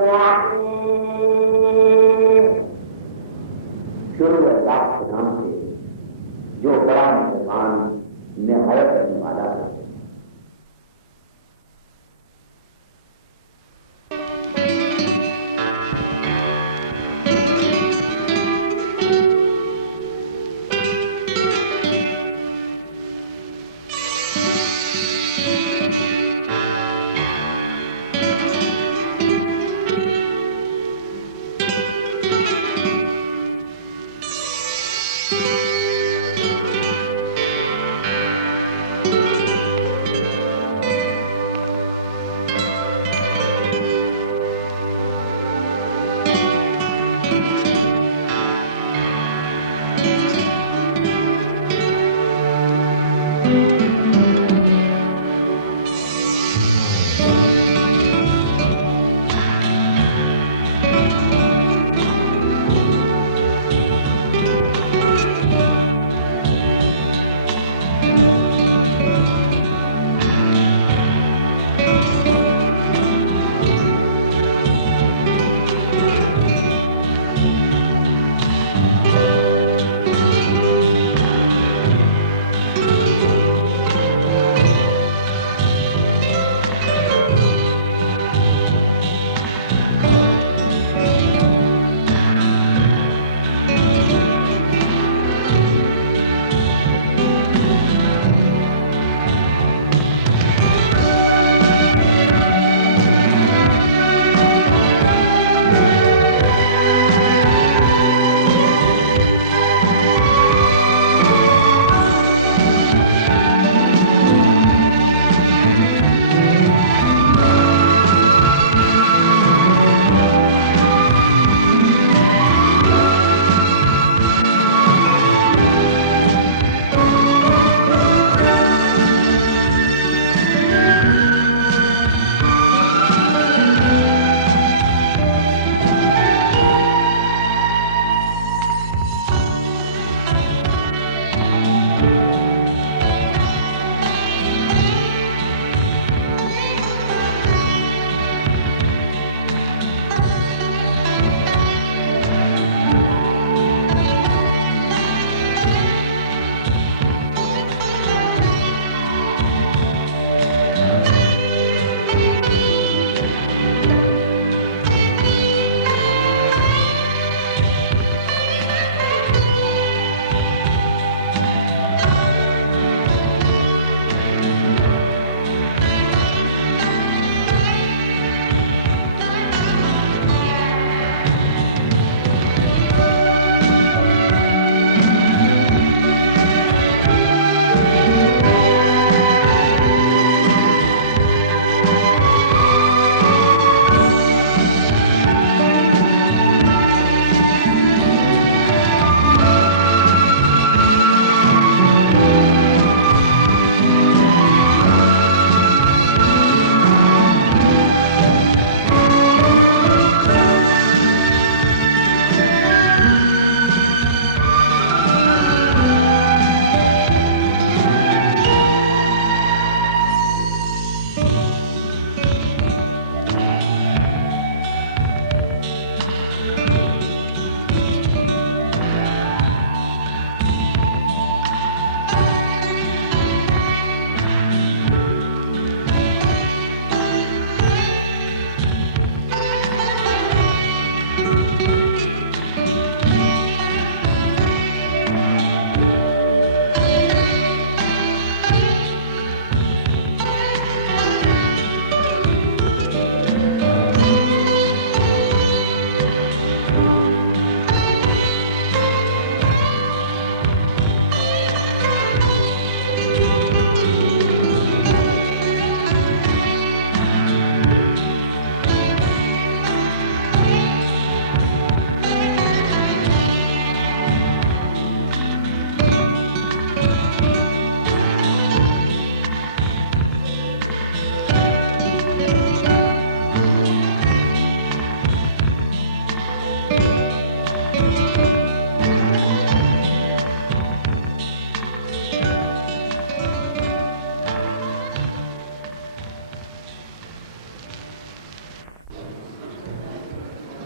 الرحیم. شروع اللہ کے نام سے جو بڑا مہربان نہایت رحم والا ہے.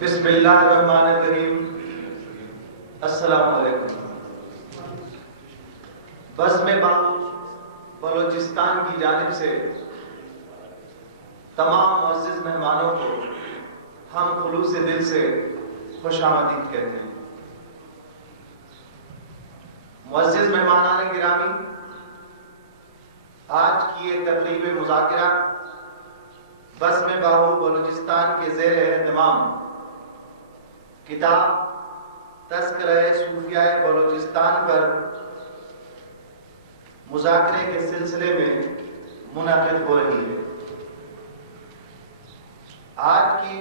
بسم اللہ الرحمن الرحیم۔ السلام علیکم۔ بزم بلوچستان کی جانب سے تمام معزز مہمانوں کو ہم خلوص دل سے خوش آمدید کہتے ہیں۔ معزز مہمانان گرامی، آج کی یہ تقریب مذاکرہ بزم بلوچستان کے زیر اہتمام کتاب تذکرہ صوفیہ بلوچستان پر مذاکرے کے سلسلے میں منعقد ہو رہی ہے۔ آج کی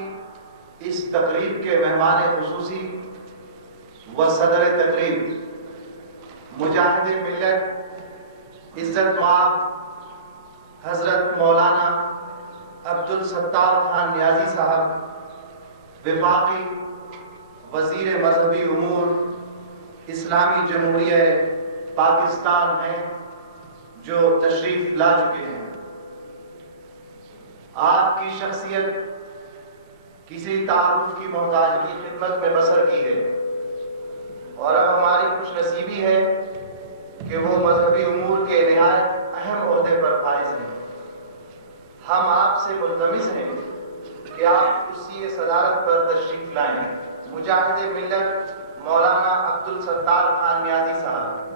اس تقریب کے مہمان خصوصی و صدر تقریب مجاہد ملت عزت مآب حضرت مولانا عبدالستار خان نیازی صاحب، وفاقی وزیر مذہبی امور اسلامی جمہوریہ پاکستان ہیں، جو تشریف لا چکے ہیں۔ آپ کی شخصیت کسی تعارف کی محتاج کی خدمت میں بسر کی ہے، اور اب ہماری خوش نصیبی ہے کہ وہ مذہبی امور کے نہایت اہم عہدے پر فائز ہیں۔ ہم آپ سے ملتمس ہیں کہ آپ کرسی صدارت پر تشریف لائیں۔ مجاہد ملت مولانا عبدالستار خان نیازی صاحب۔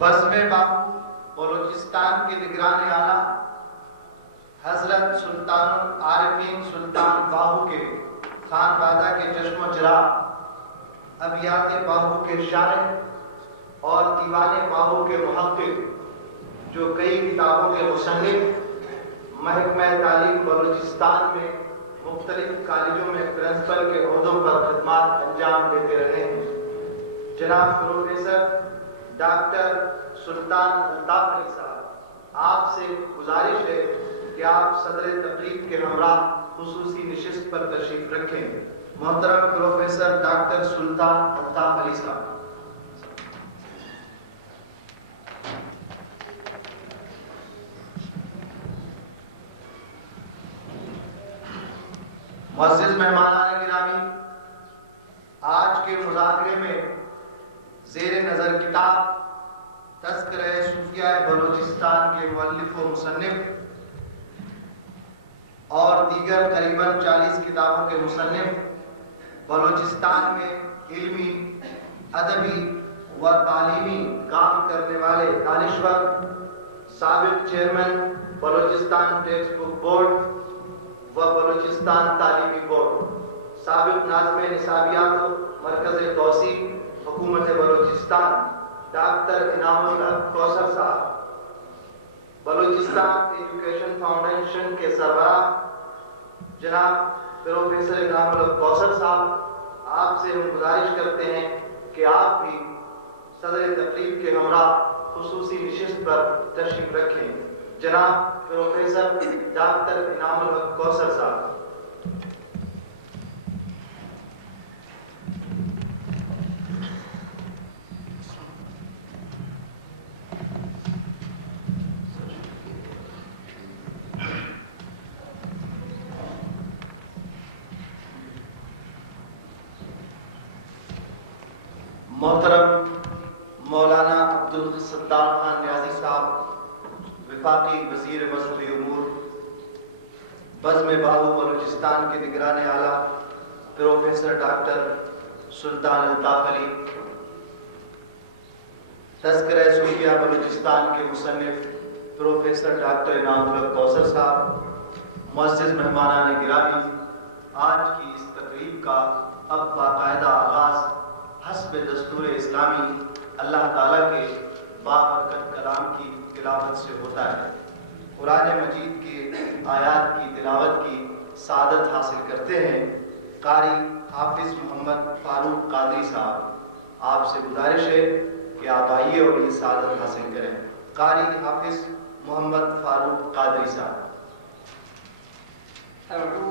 بزم بلوچستان کے نگران اعلیٰ حضرت سلطان العارفین سلطان باہو کے خان بادہ کے چشم و چراغ، ابیات باہو کے شاعر اور دیوان باہو کے محقق، جو کئی کتابوں کے مصنف، محکمہ تعلیم بلوچستان میں مختلف کالجوں میں پرنسپل کے عہدوں پر خدمات انجام دیتے رہے ہیں، جناب پروفیسر ڈاکٹر سلطان الطاف علی صاحب، آپ سے گزارش ہے کہ آپ صدر تقریب کے ہمراہ خصوصی نشست پر تشریف رکھیں۔ محترم پروفیسر ڈاکٹر سلطان الطاف علی صاحب۔ معزز مہمانان گرامی، آج کے مذاکرے میں زیر نظر کتاب تذکرہ صوفیہ بلوچستان کے مؤلف و مصنف اور دیگر قریباً 40 کتابوں کے مصنف، بلوچستان میں علمی، ادبی و تعلیمی کام کرنے والے دانشور، سابق chairman Balochistan text book board و بلوچستان تعلیمی بورڈ، سابق ناظم نصابیات مرکز توسیع حکومت بلوچستان ڈاکٹر انعام الحق کوثر صاحب، بلوچستان ایجوکیشن فاؤنڈیشن کے سربراہ جناب پروفیسر انعام الحق کوثر صاحب، آپ سے ہم گزارش کرتے ہیں کہ آپ بھی صدر تقریب کے ہمراہ خصوصی نشست پر تشریف رکھیں۔ جناب پروفیسر ڈاکٹر انعام الحق کوثر صاحب۔ محترم مولانا عبدالستار خان نیازی صاحب، وفاقی وزیر مذہبی امور، بزم باہو بلوچستان کے نگران اعلیٰ پروفیسر ڈاکٹر سلطان الطاف علی، تذکرہ صوفیہ بلوچستان کے مصنف پروفیسر ڈاکٹر انعام الحق کوثر صاحب، معزز مہمانان گرامی، آج کی اس تقریب کا اب باقاعدہ آغاز حسب دستور اسلامی اللہ تعالیٰ کے بابرکت کلام کی تلاوت سے ہوتا ہے۔ قرآن مجید کے آیات کی تلاوت کی سعادت حاصل کرتے ہیں قاری حافظ محمد فاروق قادری صاحب۔ آپ سے گزارش ہے کہ آپ آئیے اور یہ سعادت حاصل کریں۔ قاری حافظ محمد فاروق قادری صاحب۔ ہم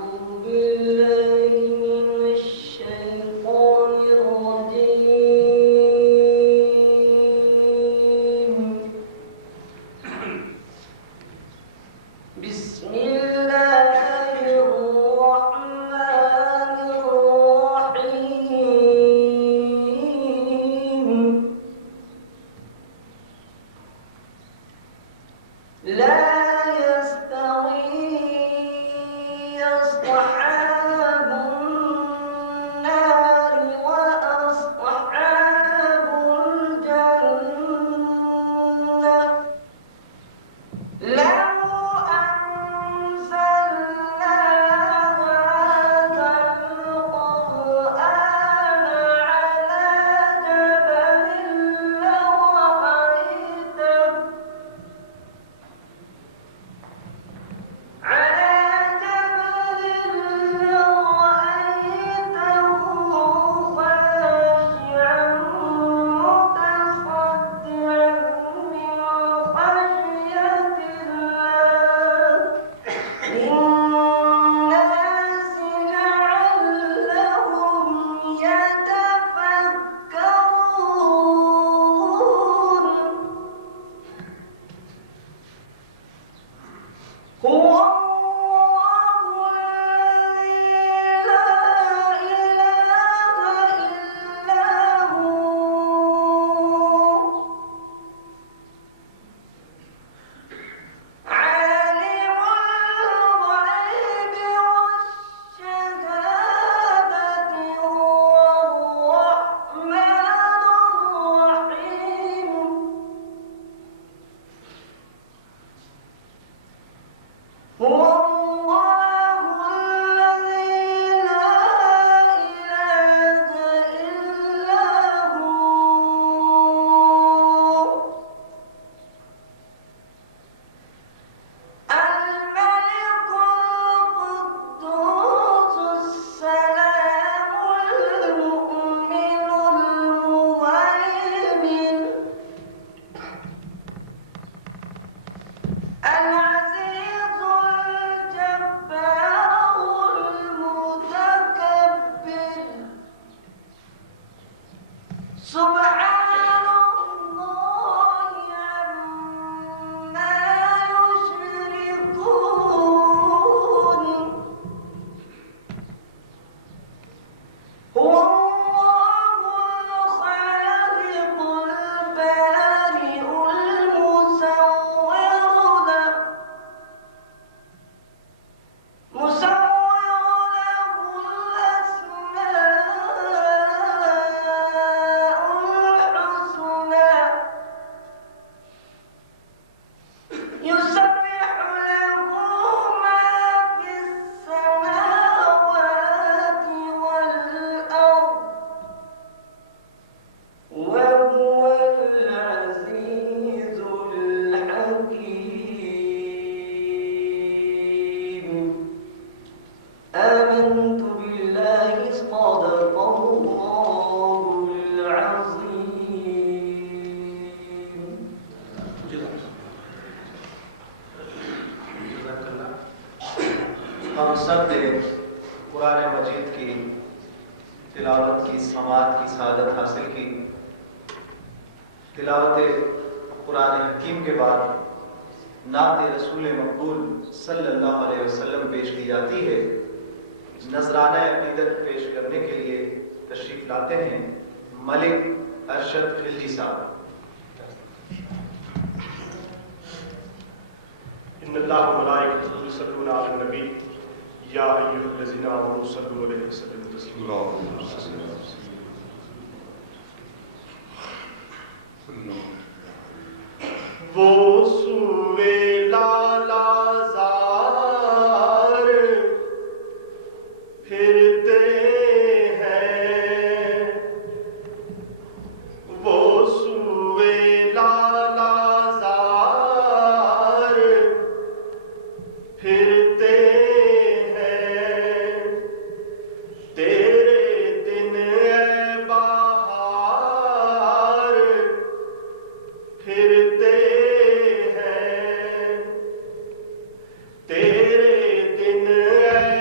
سب نے قرآن مجید کی تلاوت کی سماعت کی سعادت حاصل کی. تلاوت قرآن حکیم کے بعد نعت رسول مقبول صلی اللہ علیہ وسلم پیش کی جاتی ہے. نذرانہ عقیدت پیش کرنے کے لیے تشریف لاتے ہیں ملک ارشد خلجی صاحب. ان اللہ و ملائکتہ یصلون علی النبی یا ایھا الذین آمنوا صلوا علیہ وسلموا تسلیما. وہ سوئے لالا زار پھرتے ہیں، وہ سوئے لالا زار پھرتے ہیں، تیرے دن اے بہار پھرتے ہیں، تیرے دن اے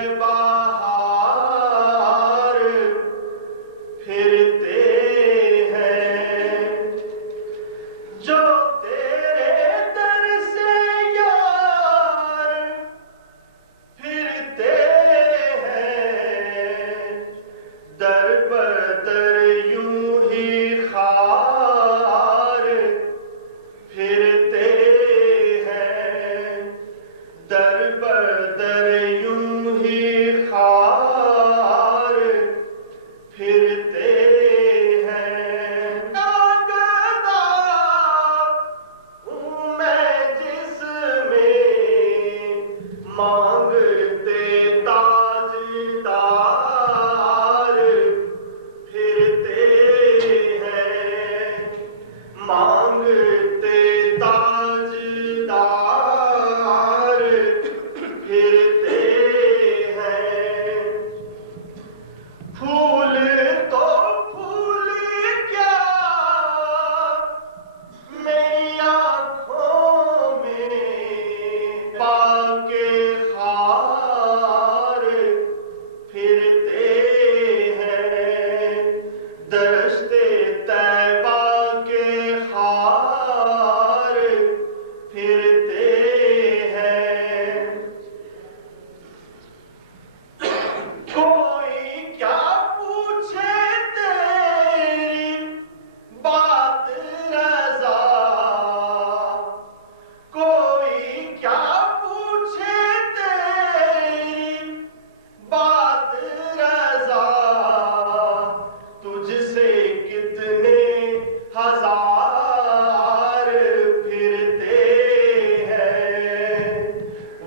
مانگتے تاجدار پھرتے ہیں، مانگتے تاجدار پھرتے ہیں، پھول تو پھول کیا میری آنکھوں میں پاک خار پھرتے ہیں، دشت طیبہ کے خار پھرتے ہیں، کوئی کیا پوچھے تیری بات رضا، کوئی کیا پوچھے تیری بات رضا، تجھ سے کتنے ہزار پھرتے ہیں،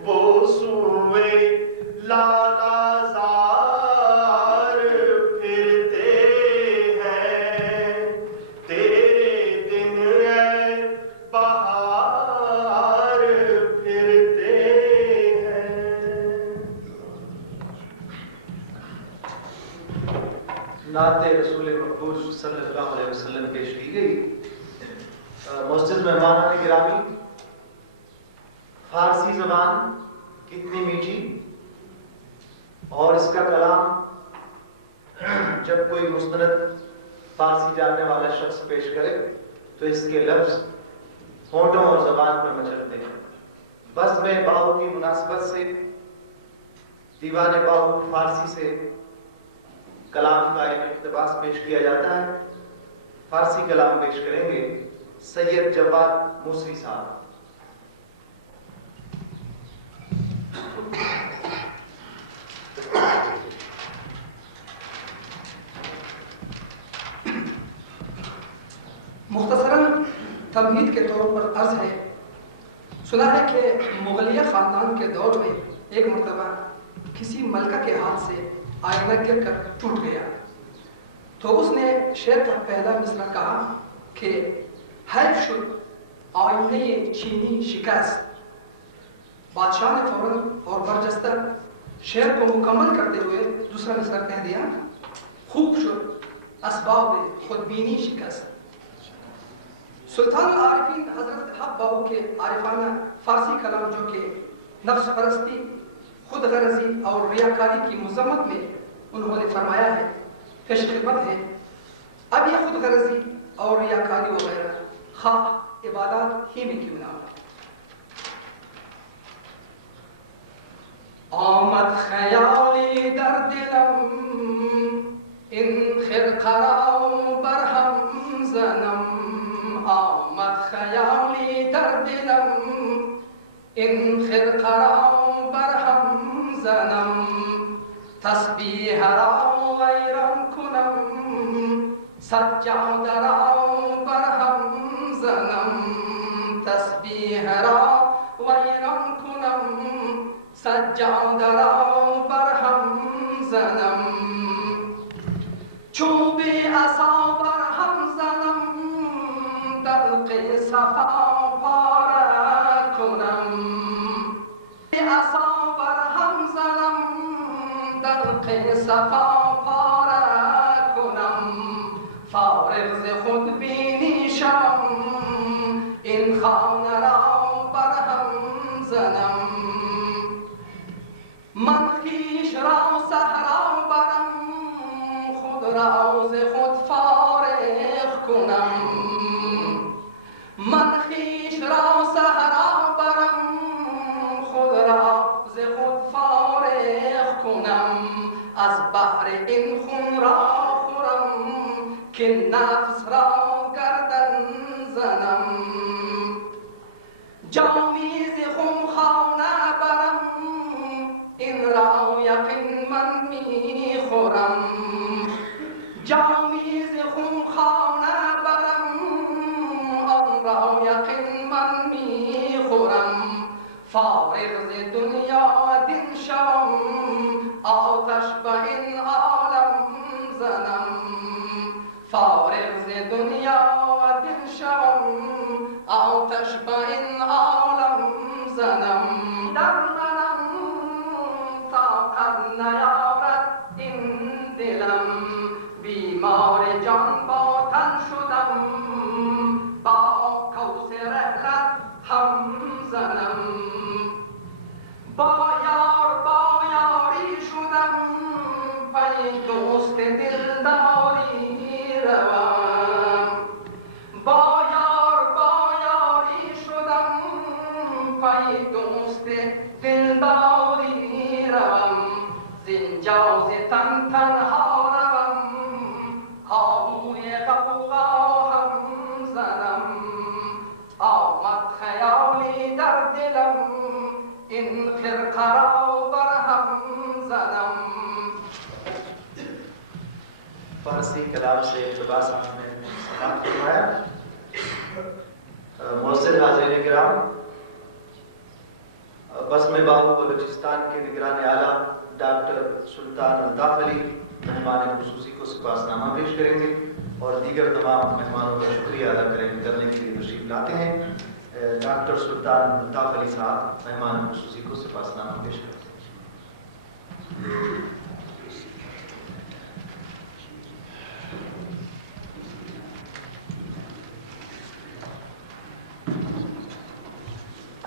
وہ سوئے لالا زار پھرتے ہیں، تیرے دن اے بہار پھرتے ہیں۔ نعت رسول مقبول صلی اللہ علیہ وسلم پیش کی گئی۔ معزز مہمانان گرامی، فارسی زبان کتنی میٹھی، اور اس کا کلام جب کوئی مستند فارسی جاننے والا شخص پیش کرے تو اس کے لفظ ہونٹوں اور زبان پر مچلتے ہیں۔ بزم باہو کی مناسبت سے دیوان باہو فارسی سے کلام کا ایک اقتباس پیش کیا جاتا ہے۔ فارسی کلام پیش کریں گے سید جواد موسوی صاحب۔ مختصراً تمہید کے طور پر عرض ہے، سنا ہے کہ مغلیہ خاندان کے دور میں ایک مرتبہ کسی ملکہ کے ہاتھ سے آئینہ گر کر ٹوٹ گیا تو اس نے شعر کا پہلا مصرع کہا کہ حیف شد آئینہ چینی شکست۔ بادشاہ نے فوراً اور برجستہ شعر کو مکمل کرتے ہوئے دوسرا مصرع کہہ دیا، خوب شد اسباب خودبینی شکست۔ سلطان العارفین حضرت حق بابو کے عارفانہ فارسی کلام جو کہ نفس پرستی، خود غرضی اور ریاکاری کی مذمت میں انہوں نے فرمایا ہے، پیش خدمت ہے۔ اب یہ خود غرضی اور ریاکاری وغیرہ خواہ عبادات ہی میں کیوں نہ ہو۔ آمد خیالی در دلم ان خرقراو برهم زنم، آمد خیالی در دلم این خرقراو برهم زنم، تسبیح را ویران کنم سجاده را برهم زنم، تسبیح را ویران کنم سجاده را برهم زنم، چوب عصا برهم زنم دلق صفا پاره کنم، عصا برهم زنم دلق صفا پاره کنم، فارغ ز خودبینی شوم این خانه را برهم زنم، من خویش را صحرا برم خود را ز خود فارغ کنم، من خویش را صحرا برم خود را ز خود فارغ کنم، از بحر این خون را خورم که نفس را گردن زنم، جامی ز خمخانه برم این را یقین من می خورم، جامی ز خمخانه برم آن را یقین من می خورم، فارغ ز دنیا دن شوم آتش با این عالم زنم فارغ ز دنیا دن شوم آتش با این عالم زنم در منم طاقت نیارد این دلم بیمار جان با تن شدم با قوس رحلت هم زنم با یاری شدم پی دوست دلداری روم با یاری شدم پی دوست دلداری روم زینجا ز تن تنها روم آهوی غوغا هم زنم آمد خیالی در دلم این خرقه را بر هم زنم. فارسی کلام سے اقتباس آپ نے سماعت فرمایا. معزز حاضرین کرام، بزم باہو بلوچستان کے نگران اعلیٰ ڈاکٹر سلطان الطاف علی مہمان خصوصی کو سپاسنامہ پیش کریں گے اور دیگر تمام مہمانوں کا شکریہ ادا کرنے کے لیے تشریف لاتے ہیں. ڈاکٹر سلطان الطاف علی صاحب مہمان خصوصی کو سپاسنامہ پیش کرتے ہیں.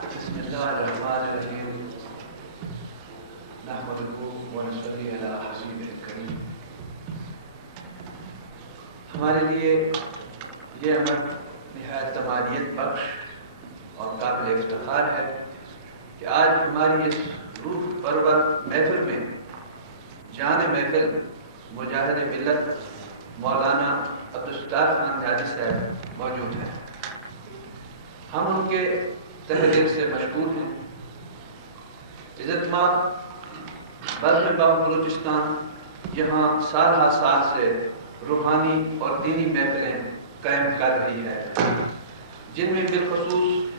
بسم اللہ الرحمن الرحیم نحمده ونصلی علی حبیبہ الکریم. ہمارے لیے یہ عمل نہایت تمانیت بخش اور قابل افتخار ہے کہ آج ہماری اس روح پرور محفل میں جان محفل مجاہد ملت مولانا عبدالستار خان نیازی صاحب موجود ہیں. ہم ان کے تہہ دل سے مشکور ہیں. عزت مآب بزم باہو بلوچستان یہاں سال ہر سال سے روحانی اور دینی محفلیں قائم کر رہی ہے، جن میں بالخصوص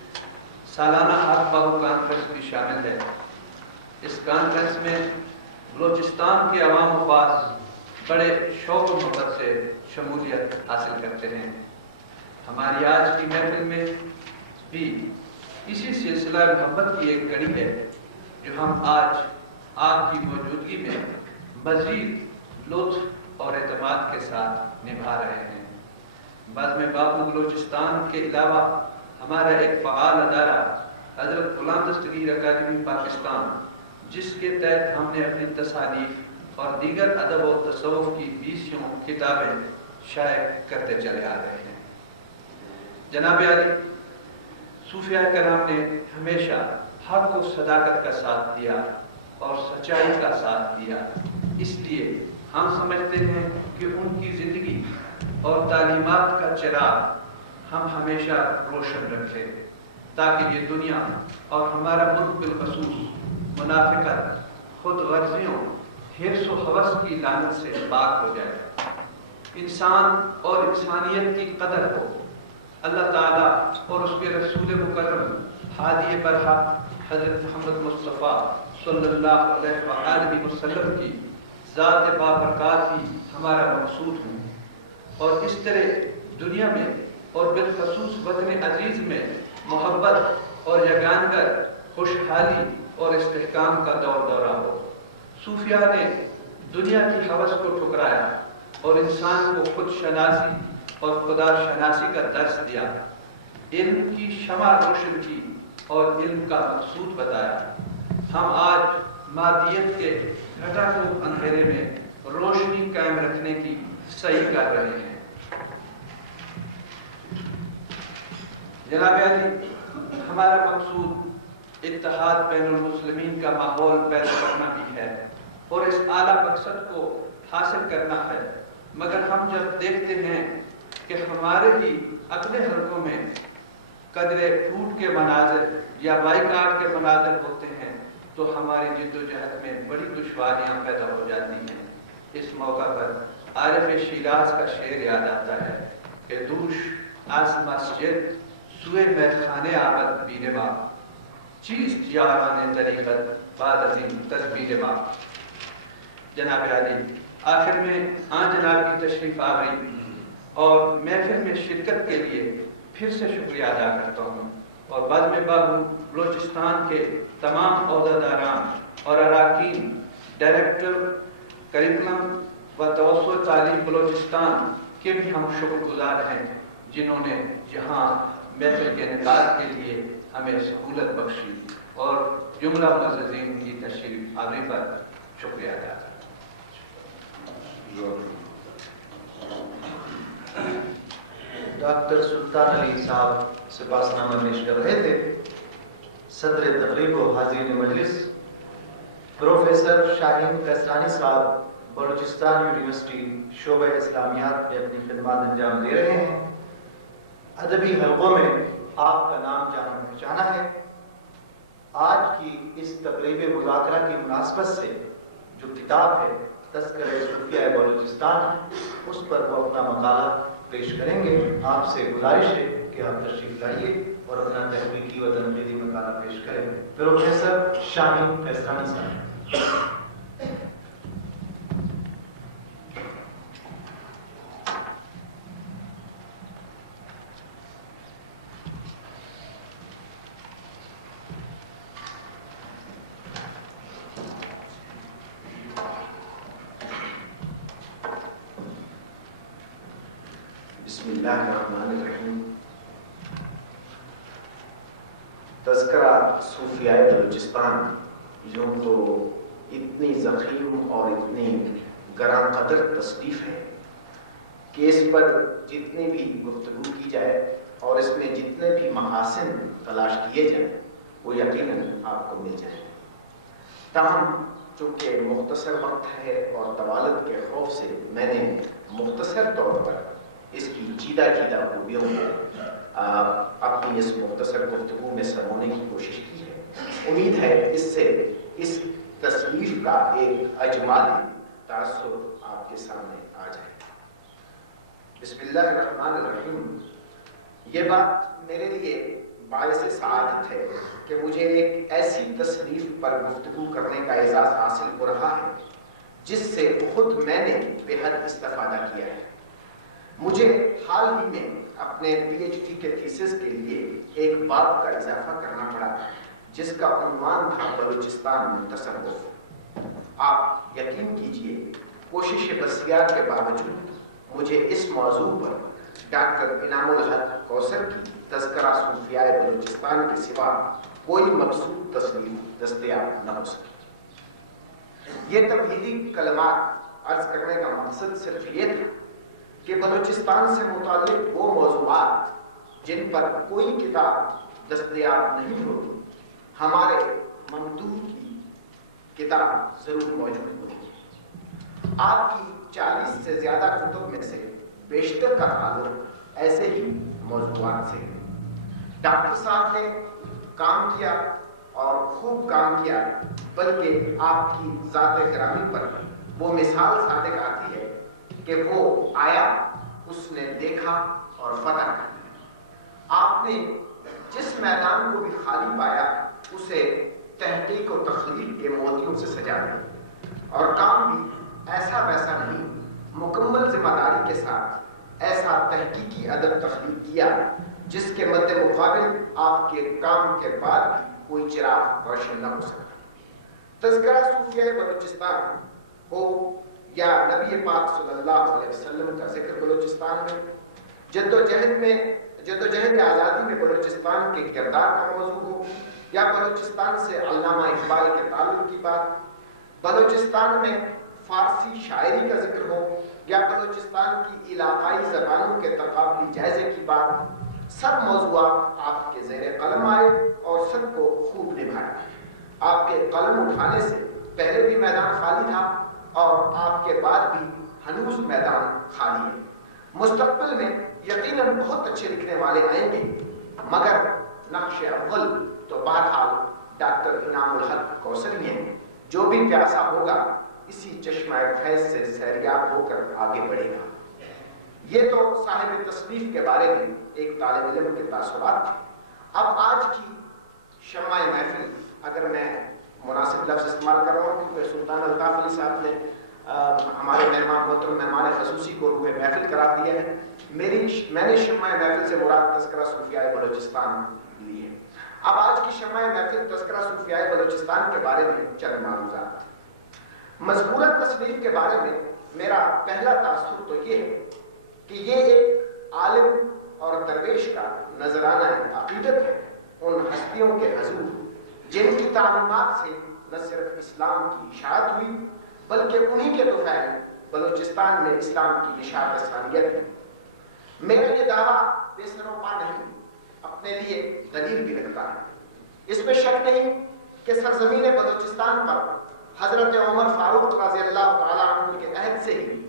سالانہ ہاتھ باہو کانفرنس بھی شامل ہے. اس کانفرنس میں بلوچستان کے عوام و خاص بڑے شوق و محبت سے شمولیت حاصل کرتے ہیں. ہماری آج کی محفل میں بھی اسی سلسلہ محبت کی ایک کڑی ہے جو ہم آج آپ کی موجودگی میں مزید لطف اور اعتماد کے ساتھ نبھا رہے ہیں. بزم باہو بلوچستان کے علاوہ ہمارا ایک فعال ادارہ حضرت غلام دستگیر اکیڈمی پاکستان، جس کے تحت ہم نے اپنی تصانیف اور دیگر ادب و تصوف کی 20 کتابیں شائع کرتے چلے آ رہے ہیں. جناب علی، صوفیاء کرام نے ہمیشہ حق و صداقت کا ساتھ دیا اور سچائی کا ساتھ دیا. اس لیے ہم سمجھتے ہیں کہ ان کی زندگی اور تعلیمات کا چراغ ہم ہمیشہ روشن رکھیں تاکہ یہ دنیا اور ہمارا ملک بالخصوص منافقت، خود غرضیوں، حرص و ہوس کی لعنت سے پاک ہو جائے. انسان اور انسانیت کی قدر ہو. اللہ تعالیٰ اور اس کے رسول مکرم ہادی برحق حضرت محمد مصطفیٰ صلی اللہ علیہ وآلہ وسلم کی ذات بابرکات ہی ہمارا مقصود ہے، اور اس طرح دنیا میں اور بالخصوص وطن عزیز میں محبت اور یگانگر، خوشحالی اور استحکام کا دور دورہ ہو. صوفیاء نے دنیا کی ہوس کو ٹھکرایا اور انسان کو خود شناسی اور خدا شناسی کا درس دیا. علم کی شمع روشن کی اور علم کا مقصود بتایا. ہم آج مادیت کے گھٹا کو اندھیرے میں روشنی قائم رکھنے کی صحیح کر رہے ہیں. جناب علی، ہمارا مقصود اتحاد بین المسلمین کا ماحول پیدا کرنا بھی ہے اور اس اعلیٰ مقصد کو حاصل کرنا ہے. مگر ہم جب دیکھتے ہیں کہ ہمارے ہی اپنے حلقوں میں قدرے پھوٹ کے مناظر یا بائیکاٹ کے مناظر ہوتے ہیں تو ہماری جد و جہد میں بڑی دشواریاں پیدا ہو جاتی ہیں. اس موقع پر عارف شیراز کا شعر یاد آتا ہے کہ دوش از مسجد سوئے میخانے آمد بیرما. چیست یاران طریقت بعد عظیم تدبیر باپ. جناب عالی، آخر میں جناب کی تشریف آ گئی اور محفل میں شرکت کے لیے پھر سے شکریہ ادا کرتا ہوں، اور بعد میں بلوچستان کے تمام عہدیداران اور اراکین، ڈائریکٹر کریکولم و توسط تعلیم بلوچستان کے بھی ہم شکر گزار ہیں، جنہوں نے یہاں محفل کے انعقاد کے لیے ہمیں سہولت بخشی، اور جملہ معززین کی تشریف آوری پر شکریہ ادا کرتا ہوں. ڈاکٹر سلطان علی صاحب سپاسنامہ پیش کر رہے تھے. صدر تقریب و حاضرین مجلس پروفیسر شاہین قیسرانی صاحب بلوچستان یونیورسٹی شعبہ اسلامیات میں اپنی خدمات انجام دے رہے ہیں. ادبی حلقوں میں آپ کا نام جانا پہچانا ہے. آج کی اس تقریب مذاکرہ کی مناسبت سے جو کتاب ہے تذکرہ صوفیہ بلوچستان، اس پر وہ اپنا مقالہ پیش کریں گے. آپ سے گزارش ہے کہ آپ تشریف لائیے اور اپنا تحقیقی و تنقیدی مقالہ پیش کریں. پروفیسر شاہین قیسرانی صاحب. بسم اللہ الرحمن الرحیم. تذکرہ صوفیہ بلوچستان یوں تو اتنی ضخیم اور اتنی گراں قدر تصنیف ہے کہ اس پر جتنی بھی گفتگو کی جائے اور اس میں جتنے بھی محاسن تلاش کیے جائیں وہ یقیناً آپ کو مل جائیں. تاہم چونکہ مختصر وقت ہے اور طوالت کے خوف سے میں نے مختصر طور پر اس کی چیدہ خوبیوں کو اپنی اس مختصر گفتگو میں سمونے کی کوشش کی ہے. امید ہے اس سے اس تصنیف کا ایک اجمالی تاثر آپ کے سامنے آ جائے. بسم اللہ الرحمن الرحیم. یہ بات میرے لیے باعث سعادت ہے کہ مجھے ایک ایسی تصنیف پر گفتگو کرنے کا اعزاز حاصل ہو رہا ہے جس سے خود میں نے بے حد استفادہ کیا ہے. مجھے حال ہی میں اپنے پی ایچ ڈی کے تھیسس کے لیے ایک باب کا اضافہ کرنا پڑا جس کا عنوان تھا بلوچستان میں تصوف. آپ یقین کیجئے کوشش بسیار کے باوجود مجھے اس موضوع پر ڈاکٹر انعام الحق کوثر کی تذکرہ صوفیہ بلوچستان کے سوا کوئی مقصود تصنیف دستیاب نہ ہو سکی. یہ تمہیدی کلمات عرض کرنے کا مقصد صرف یہ تھا کہ بلوچستان سے متعلق وہ موضوعات جن پر کوئی کتاب دستیاب نہیں ہوتی ہمارے ممدوح کی کتاب ضرور موجود ہوتی. آپ کی 40 سے زیادہ کتب میں سے بیشتر کا تعلق ایسے ہی موضوعات سے ہے. ڈاکٹر صاحب نے کام کیا اور خوب کام کیا، بلکہ آپ کی ذات گرامی پر وہ مثال صادق آتی ہے کہ وہ آیا، اس نے دیکھا اور فتح کر لیا. آپ نے جس میدان کو بھی خالی پایا اسے تحقیق و تخلیق کے موتیوں سے سجا دیا، اور کام بھی ایسا ویسا نہیں، مکمل ذمہ داری کے ساتھ ایسا تحقیقی ادب تخلیق کیا جس کے مد مقابل آپ کے کام کے بعد بھی کوئی چراغ روشن نہ ہو سکتا. تذکرہ صوفیہ بلوچستان ہو یا نبی پاک صلی اللہ علیہ وسلم کا ذکر بلوچستان میں، جدوجہد آزادی میں بلوچستان کے کردار کا موضوع ہو، یا بلوچستان سے علامہ اقبال کے تعلق کی بات، بلوچستان میں فارسی شاعری کا ذکر ہو، یا بلوچستان کی علاقائی زبانوں کے تقابلی جائزے کی بات، سب موضوعات آپ کے زیر قلم آئے اور سب کو خوب نبھایا. آپ کے قلم اٹھانے سے پہلے بھی میدان خالی تھا اور آپ کے بعد بھی ہنوز میدان خالی ہے. مستقبل میں یقیناً بہت اچھے لکھنے والے آئیں گے، مگر نقش اول تو بہرحال ڈاکٹر انعام الحق کوثری ہیں. جو بھی پیاسا ہوگا اسی چشمہ فیض سے سیریاب ہو کر آگے بڑھے گا. یہ تو صاحب تصنیف کے بارے میں ایک طالب علم کے تاثرات تھے. اب آج کی شمع محفل، اگر میں مناسب لفظ استعمال کر رہا ہوں کیونکہ سلطان الطاف علی صاحب نے ہمارے مہمان محترم مہمان خصوصی کو روح محفل قرار دیا ہے، میں نے شمع محفل سے مراد تذکرہ صوفیاء بلوچستان لی ہے۔ اب آج کی شمع محفل تذکرہ صوفیاء بلوچستان کے بارے میں چند معلومات۔ مذکورہ تصنیف کے بارے میں میرا پہلا تاثر تو یہ ہے کہ یہ ایک عالم اور درویش کا نذرانہ عقیدت ہے ان ہستیوں کے حضور جن کی تعلیمات سے نہ صرف اسلام کی اشاعت ہوئی بلکہ انہی کے طفیل بلوچستان میں اسلام کی اشاعت ثانیت ہے۔ میرا یہ دعویٰ بے سر و پا نہیں، اپنے لیے دلیل بھی رکھتا ہے۔ اس میں شک نہیں کہ سرزمین بلوچستان پر حضرت عمر فاروق رضی اللہ تعالیٰ عنہ کے عہد سے ہی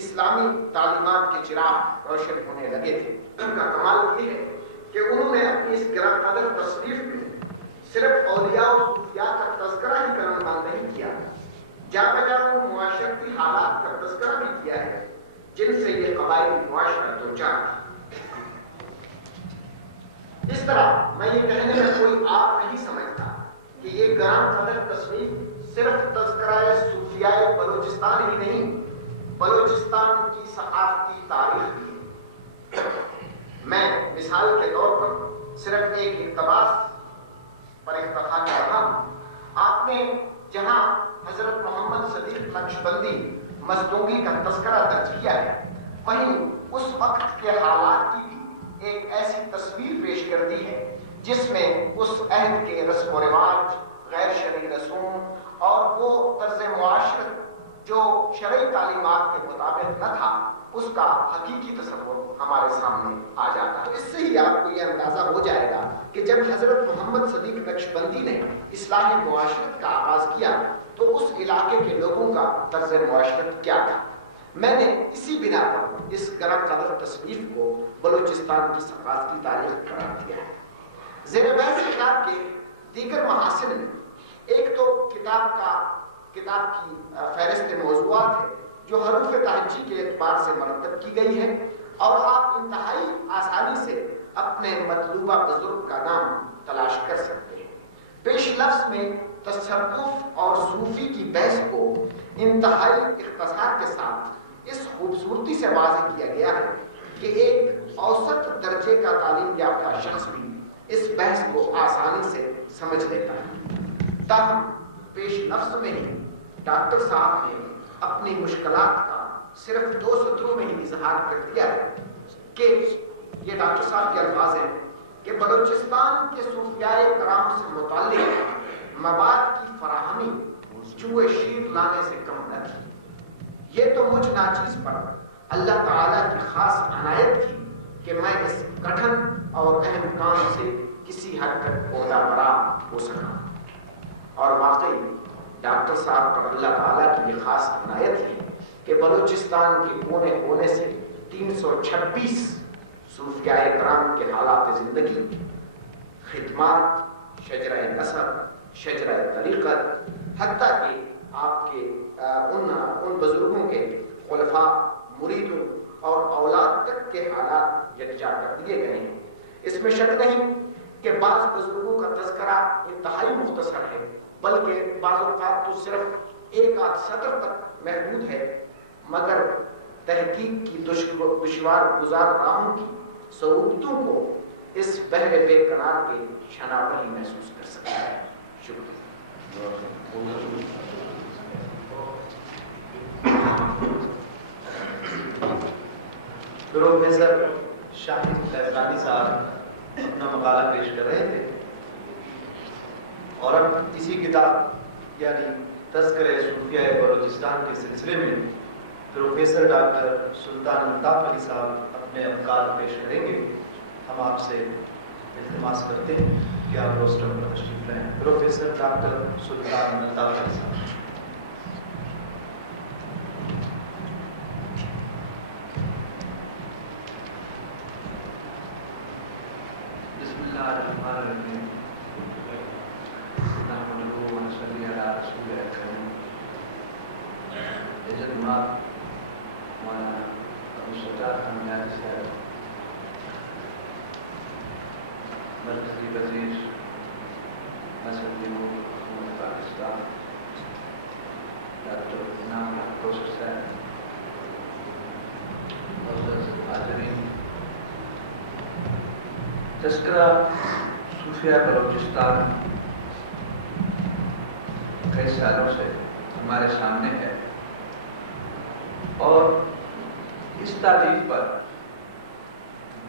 اسلامی تعلیمات کے چراغ روشن ہونے لگے تھے۔ ان کا کمال یہ ہے کہ انہوں نے اپنی اس گراں قدر تصنیف میں صرف اولیاء و صوفیاء کا تذکرہ ہی کرنا نہیں کیا، جا بجا ان معاشرتی حالات کا تذکرہ بھی کیا ہے جن سے یہ قبائلی معاشرہ دوچار ہے۔ اس طرح میں یہ کہنے میں کوئی آپ نہیں سمجھتا کہ یہ گراں قدر تصنیف صرف تذکرہ صوفیاء بلوچستان ہی نہیں بلوچستان کی ثقافتی تاریخ بھی ہے۔ میں مثال کے طور پر صرف ایک اقتباس پر اکتفا کر رہا ہوں۔ آپ نے جہاں حضرت محمد صدیق نقشبندی مزدونگی کا تذکرہ درج کیا ہے، وہیں اس وقت کے حالات کی بھی ایک ایسی تصویر پیش کر دی ہے جس میں اس عہد کے رسم و رواج، غیر شرعی رسوم اور وہ طرز معاشرت جو شرعی تعلیمات کے مطابق نہ تھا اس کا حقیقی تصور ہمارے سامنے آ جاتا ہے۔ اس سے ہی آپ کو یہ اندازہ ہو جائے گا کہ جب حضرت محمد صدیق نقشبندی نے اصلاحی معاشرت کا آغاز کیا تو اس علاقے کے لوگوں کا طرز معاشرت کیا تھا۔ میں نے اسی بنا پر اس گراں قدر تصنیف کو بلوچستان کی ثقافتی تاریخ قرار دیا ہے۔ زیر بحث کتاب کے دیگر محاسن میں ایک تو کتاب کی فہرست موضوعات ہے جو حروف تہجی کے اعتبار سے مرتب کی گئی ہے اور آپ انتہائی آسانی سے اپنے مطلوبہ بزرگ کا نام تلاش کر سکتے ہیں۔ پیش لفظ میں تصوف اور صوفی کی بحث کو انتہائی اختصار کے ساتھ اس خوبصورتی سے واضح کیا گیا ہے کہ ایک اوسط درجے کا تعلیم یافتہ شخص بھی اس بحث کو آسانی سے سمجھ لیتا ہے۔ تاہم پیش لفظ میں ہی ڈاکٹر صاحب نے اپنی مشکلات کا صرف 2 سطروں میں ہی اظہار کر دیا ہے کہ یہ ڈاکٹر صاحب کے الفاظ ہیں کہ بلوچستان کے صوفیاء کرام سے متعلق مواد کی فراہمی چوہے شیر لانے سے کم نہ تھی۔ یہ تو مجھ ناچیز پر اللہ تعالیٰ کی خاص عنایت تھی کہ میں اس کٹھن اور اہم کام سے کسی حد تک عہدہ برا ہو سکا، اور واقعی ڈاکٹر صاحب پر اللہ تعالیٰ کی یہ خاص عنایت ہے کہ بلوچستان کے کونے کونے سے 326 صوفیاء کرام کے حالات زندگی، خدمات، شجرہ نسب، شجرہ طریقت، حتیٰ کہ آپ کے ان بزرگوں کے خلفاء، مریدوں اور اولاد تک کے حالات یکجا کر دیے گئے ہیں۔ اس میں شک نہیں کہ بعض بزرگوں کا تذکرہ انتہائی مختصر ہے، بلکہ بعض اوقات تو صرف 1 سطر تک محدود ہے، مگر تحقیق کی دشوار گزار راہوں کی صعوبتوں کو اس بحر بے قرار کے شناور ہی محسوس کر سکتا ہے۔ شکریہ۔ پروفیسر شاہد فیضانی صاحب اپنا مقالہ پیش کر رہے تھے اور اب اسی کتاب یعنی تذکرہ صوفیاء بلوچستان کے سلسلے میں پروفیسر ڈاکٹر سلطان الطاف علی صاحب اپنے افکار پیش کریں گے۔ ہم آپ سے التماس کرتے ہیں کہ آپ روسٹر پر تشریف لائیں۔ پروفیسر ڈاکٹر سلطان الطاف علی صاحب۔ بسم اللہ الرحمن الرحیم۔ نحمدہ ونصلی علی رسول اکرم۔ جناب مولانا ابو سجاد حمیدی صاحب، مرکزی وزیر صدیوں حکومت پاکستان ڈاکٹر انعام پروفیسر صاحب، حاضرین، تذکرہ صوفیہ بلوچستان کئی سالوں سے ہمارے سامنے ہے اور اس تاریخ پر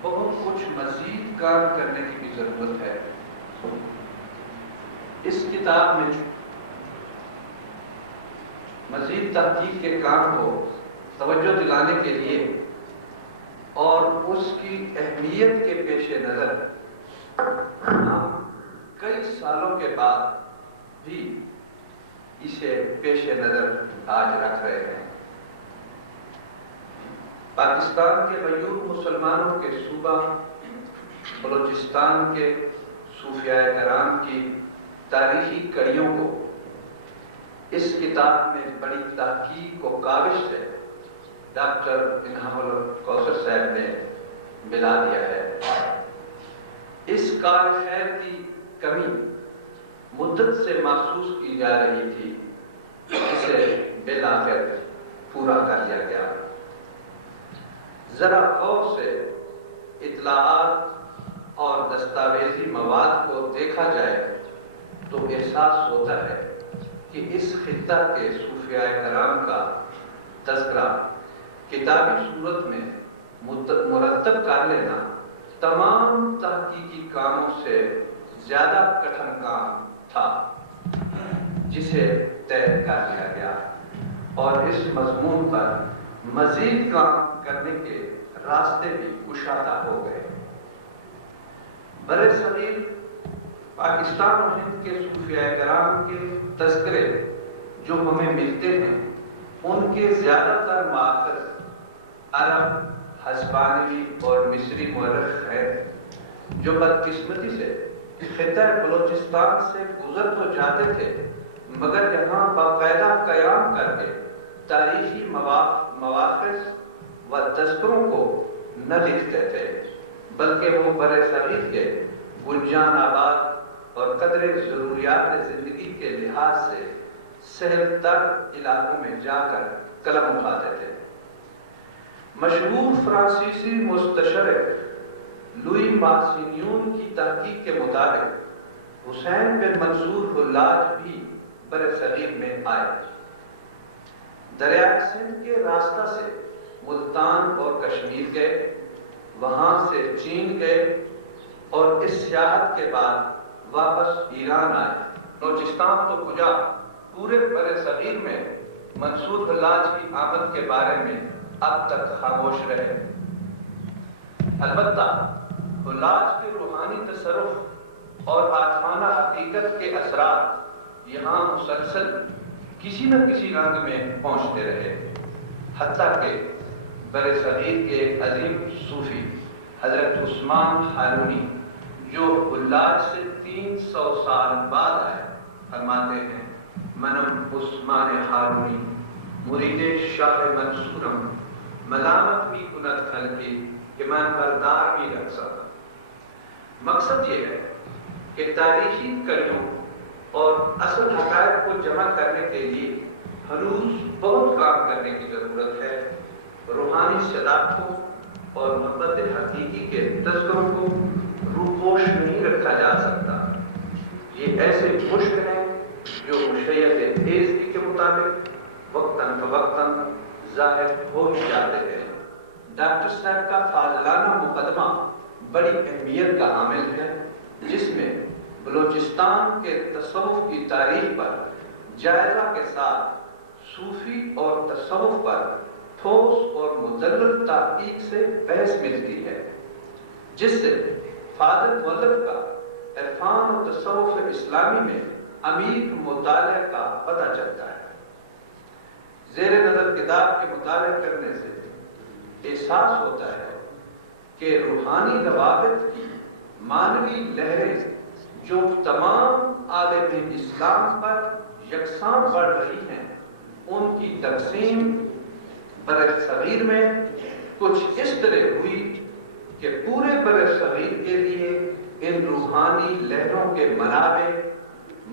بہت کچھ مزید کام کرنے کی بھی ضرورت ہے۔ اس کتاب میں مزید تحقیق کے کام کو توجہ دلانے کے لیے اور اس کی اہمیت کے پیش نظر ہم کئی سالوں کے بعد بھی اسے پیش نظر آج رکھ رہے ہیں۔ پاکستان کے غیور مسلمانوں کے صوبہ بلوچستان کے صوفیاء کرام کی تاریخی کڑیوں کو اس کتاب میں بڑی تحقیق و کاوش سے ڈاکٹر انعام الکوثر صاحب نے ملا دیا ہے۔ اس کار خیر کی کمی مدت سے محسوس کی جا رہی تھی، جسے بالآخر پورا کر لیا گیا۔ ذرا غور سے اطلاعات اور دستاویزی مواد کو دیکھا جائے تو احساس ہوتا ہے کہ اس خطہ کے صوفیاء کرام کا تذکرہ کتابی صورت میں مرتب کر لینا تمام تحقیقی کاموں سے زیادہ کٹھن کام تھا، جسے طے کر لیا گیا اور اس مضمون پر مزید کام کرنے کے راستے بھی کشادہ ہو گئے۔ برِ صغیر پاکستان اور ہند کے صوفیاء کرام کے تذکرے جو ہمیں ملتے ہیں، ان کے زیادہ تر ماخذ عرب، ہسپانوی اور مصری مورخ ہیں، جو بدقسمتی سے خطہ بلوچستان سے گزر تو جاتے تھے مگر یہاں باقاعدہ قیام کر کے تاریخی مواخذ و تذکروں کو نہ لکھتے تھے، بلکہ وہ برِ صغیر کے گنجان آباد اور قدر ضروریات زندگی کے لحاظ سے سہل تر علاقوں میں جا کر قلم اٹھاتے تھے۔ مشہور فرانسیسی مستشرق لوئی ماسینیون کی تحقیق کے مطابق حسین بن منصور حلاج بھی برِ صغیر میں آئے۔ دریائے سندھ کے راستہ سے ملتان اور کشمیر گئے، وہاں سے چین گئے اور اس سیاحت کے بعد واپس ایران آئے۔ بلوچستان تو کجا پورے برِ صغیر میں منصور حلاج کی آمد کے بارے میں اب تک خاموش رہے۔ البتہ حلاج کے روحانی تصرف اور عارفانہ حقیقت کے اثرات یہاں مسلسل کسی نہ کسی رنگ میں پہنچتے رہے، حتیٰ کہ برِ صغیر کے ایک عظیم صوفی حضرت عثمان ہارونی، جو حلاج سے 300 سال بعد آئے، فرماتے ہیں: منم عثمان ہارونی مرید شاہ منصورم، ملامت بھی کند خلقی کہ من بردار بھی رکھ سکتا۔ مقصد یہ ہے کہ تاریخی کڑیوں اور اصل حقائق کو جمع کرنے کے لیے ہنوز بہت کام کرنے کی ضرورت ہے۔ روحانی صداقتوں اور محبت حقیقی کے تذکروں کو روپوش نہیں رکھا جا سکتا۔ یہ ایسے مشق ہیں جو مشیت ایزدی کے مطابق وقتاً فوقتاً ظاہر ہو ہی جاتے ہیں۔ ڈاکٹر صاحب کا فاضلانہ مقدمہ بڑی اہمیت کا حامل ہے، جس میں بلوچستان کے تصوف کی تاریخ پر جائزہ کے ساتھ صوفی اور تصوف پر ٹھوس اور مدلل تحقیق سے بحث ملتی ہے، جس سے فاضل مولف کا عرفان و تصوف اسلامی میں عمیق مطالعہ کا پتہ چلتا ہے۔ زیر نظر کتاب کے مطالعہ کرنے سے احساس ہوتا ہے کہ روحانی روابط کی معنوی لہریں جو تمام عالم اسلام پر یکساں بڑھ رہی ہیں، ان کی تقسیم برِ صغیر میں کچھ اس طرح ہوئی کہ پورے برِ صغیر کے لیے ان روحانی لہروں کے منابع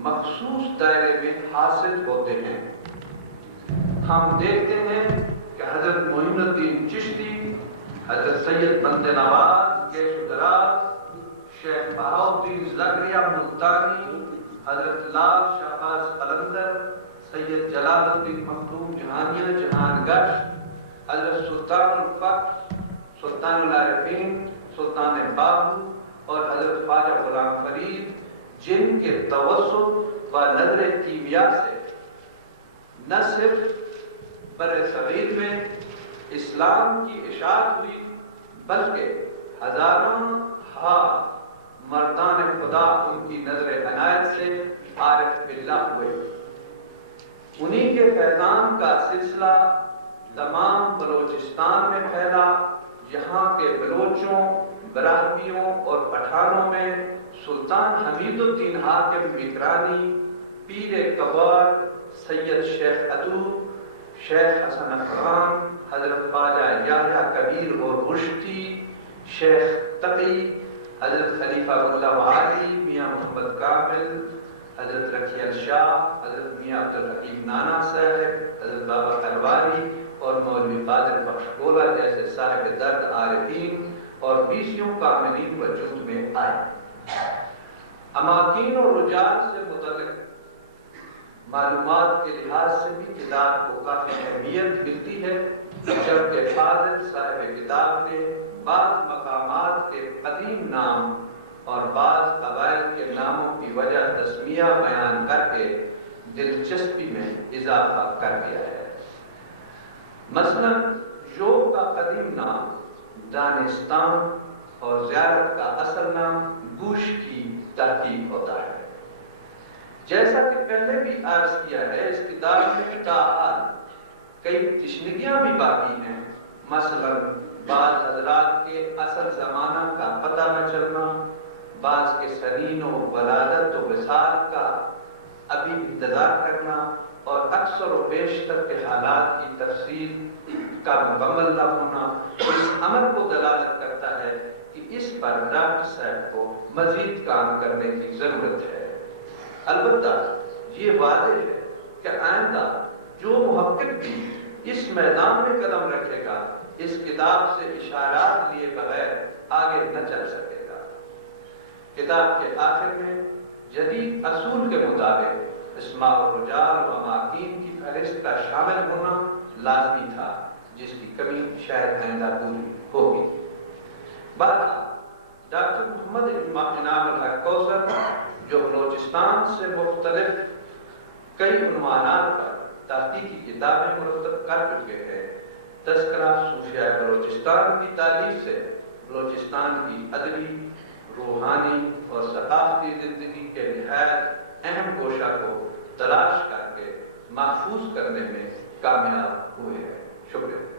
مخصوص دائرے میں حاصل ہوتے ہیں۔ ہم دیکھتے ہیں کہ حضرت معین الدین چشتی، حضرت سید بند نواز گیس دراز، شیخ بہاؤالدین زکریا ملتانی، حضرت لال شہباز قلندر، سید جلال الدین مخدوم جہانیہ جہان گش، حضرت سلطان الفقر، سلطان العارفین، سلطان بابو اور حضرت خواجہ غلام فرید، جن کے توسط و نظر کیمیا سے نہ صرف بر صغیر میں اسلام کی اشاعت ہوئی بلکہ ہزاروں مردان خدا ان کی نظر عنایت سے عارف باللہ ہوئے۔ انہی کے فیضان کا سلسلہ تمام بلوچستان میں پھیلا۔ یہاں کے بلوچوں، براہویوں اور پٹھانوں میں سلطان حمید الدین حاکم بکرانی، پیر کبار سید شیخ عدو، شیخ حسن افغان، حضرت خواجہ یحییٰ کبیر اور رشدی، شیخ تقی، حضرت خلیفہ ملا وحادی، میاں محمد کامل، حضرت رکیل شاہ، حضرت میاں عبدالحکیم نانا صاحب، حضرت بابا کلواری اور مولوی قادر بخش گولہ جیسے صاحب درد عارفین اور بیسیوں کاملین وجود میں آئے۔ اماکن اور رجال سے متعلق معلومات کے لحاظ سے بھی کتاب کو کافی اہمیت ملتی ہے، جبکہ فاضل صاحب کتاب نے بعض مقامات کے قدیم نام اور بعض قبائل کے ناموں کی وجہ تسمیہ بیان کر کے دلچسپی میں اضافہ کر دیا ہے۔ مثلا یوب کا قدیم نام دانستان اور زیارت کا اصل نام گوش کی تحقیق ہوتا ہے۔ جیسا کہ پہلے بھی عرض کیا ہے، اس کتاب میں تاحال کئی تشنگیاں بھی باقی ہیں، مثلا بعض حضرات کے اصل زمانہ کا پتہ نہ چلنا، بعض کے سنین و ولادت و وصال کا ابھی انتظار کرنا، اور اکثر و بیشتر کے حالات کی تفصیل کا مکمل نہ ہونا اس امر کو دلالت کرتا ہے کہ اس پر ڈاکٹر صاحب کو مزید کام کرنے کی ضرورت ہے۔ البتہ یہ واضح ہے کہ آئندہ جو محقق بھی اس میدان میں قدم رکھے گا اس کتاب سے اشارات لیے بغیر آگے نہ چل سکے گا۔ کتاب کے آخر میں جدید اصول کے مطابق اسماء الرجال و اماکن کی فہرست کا شامل ہونا لازمی تھا، جس کی کمی شاید آئندہ پوری ہوگی۔ بہرحال ڈاکٹر محمد انعام الحق کوثر جو بلوچستان سے مختلف کئی عنوانات پر تحقیقی کتابیں مرتب کر چکے ہیں، تذکرہ صوفیہ بلوچستان کی تالیف سے بلوچستان کی ادبی، روحانی اور ثقافتی زندگی کے نہایت اہم گوشہ کو تلاش کر کے محفوظ کرنے میں کامیاب ہوئے ہیں۔ شکریہ۔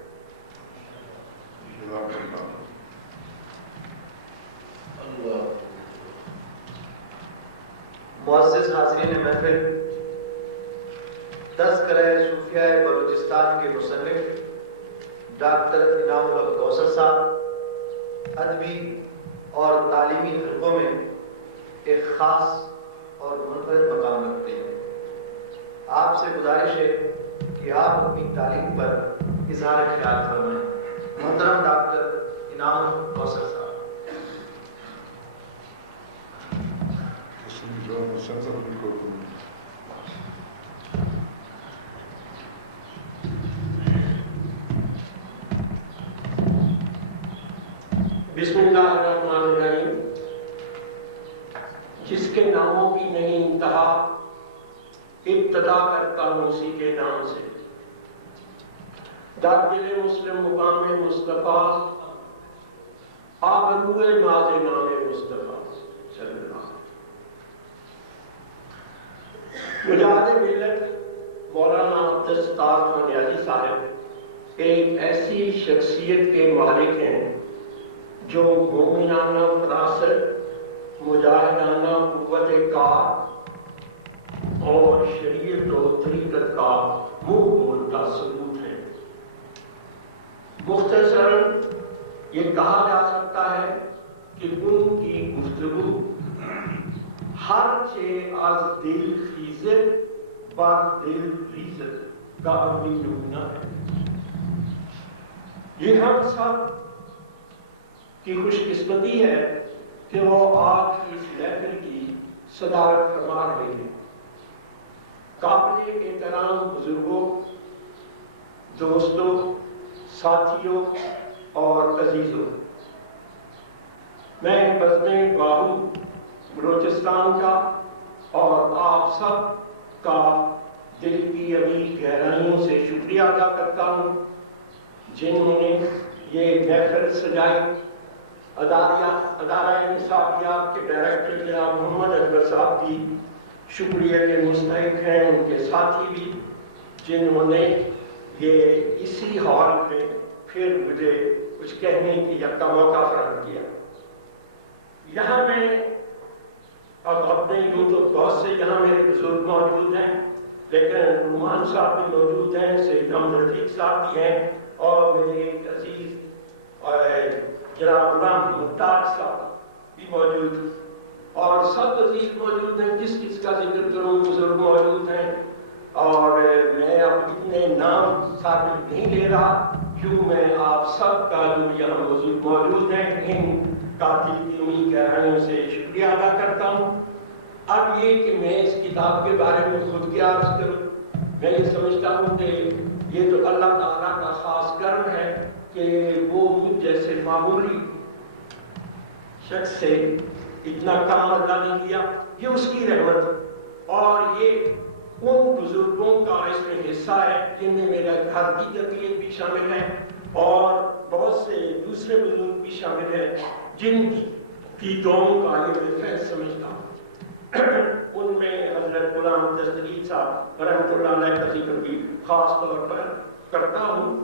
معزز حاضرین محفل، تذکرہ صوفیہ بلوچستان کے مصنف ڈاکٹر انعام الحق کوثر صاحب ادبی اور تعلیمی حلقوں میں ایک خاص اور منفرد مقام رکھتے ہیں۔ آپ سے گزارش ہے کہ آپ اپنی تعلیم پر اظہار خیال فرمائیں۔ محترم ڈاکٹر انعام الحق کوثر صاحب۔ بسم اللہ الرحمن الرحیم۔ جس کے ناموں کی نہیں انتہا، ابتدا کرتا ہوں اسی کے نام سے۔ دل مسلم مقام مصطفیٰ، آبروئے ناز نام مصطفیٰ صلی اللہ علیہ وسلم۔ مجاہد ملت مولانا عبدالستار خانیازی صاحب ایک ایسی شخصیت کے مالک ہیں جو مومنانہ فراست، مجاہدانہ قوت کار اور شریعت و طریقت کا منہ بولتا ثبوت ہے۔ مختصراً یہ کہا جا سکتا ہے کہ ان کی گفتگو ہر چه از دل خیزد بر دل ریزد کا عربی نمونہ ہے. یہ ہم سب کی خوش قسمتی ہے کہ وہ آج کی اس محفل کی صدارت فرما رہے ہیں. قابل احترام بزرگوں، دوستوں، ساتھیوں اور عزیزوں، میں بزم باہو بلوچستان کا اور آپ سب کا دل کی ابھی گہرائیوں سے شکریہ ادا کرتا ہوں جنہوں نے یہ محفل سجائی. ادارہ انصافیہ کے ڈائریکٹر جناب محمد اکبر صاحب بھی شکریہ کے مستحق ہیں، ان کے ساتھی بھی جنہوں نے یہ اسی ہال میں پھر مجھے کچھ کہنے کی یکا موقع فراہم کیا. یہاں میں اب اپنے یوں تو بہت سے یہاں میرے بزرگ موجود ہیں، لیکن رومان صاحب بھی موجود ہیں، سید احمد رفیق صاحب بھی ہیں، اور میرے ایک عزیز جناب غلام مختار صاحب بھی موجود ہیں، اور سب عزیز موجود ہیں. کس کس کا ذکر کروں، بزرگ موجود ہیں، اور میں اب اتنے نام ثابت نہیں لے رہا، کیوں میں آپ سب کا جو یہاں موجود ہیں ان قاتل کی انہی گہرائیوں سے شکریہ ادا کرتا ہوں. اب یہ کہ میں اس کتاب کے بارے میں خود کیا عرض کروں، میں یہ سمجھتا ہوں کہ یہ تو اللہ تعالیٰ کا خاص کرم ہے کہ وہ مجھ جیسے معمولی شخص سے اتنا کام اللہ نے کیا. یہ اس کی رحمت، اور یہ ان بزرگوں کا اس میں حصہ ہے جن میں میرا گھر کی تربیت بھی شامل ہے، اور بہت سے دوسرے بزرگ بھی شامل ہیں جن کی دعاؤں کا یہ میں فیض سمجھتا ہوں. ان میں حضرت غلام دستگیر صاحب رحمۃ اللہ علیہ کا ذکر بھی خاص طور پر کرتا ہوں،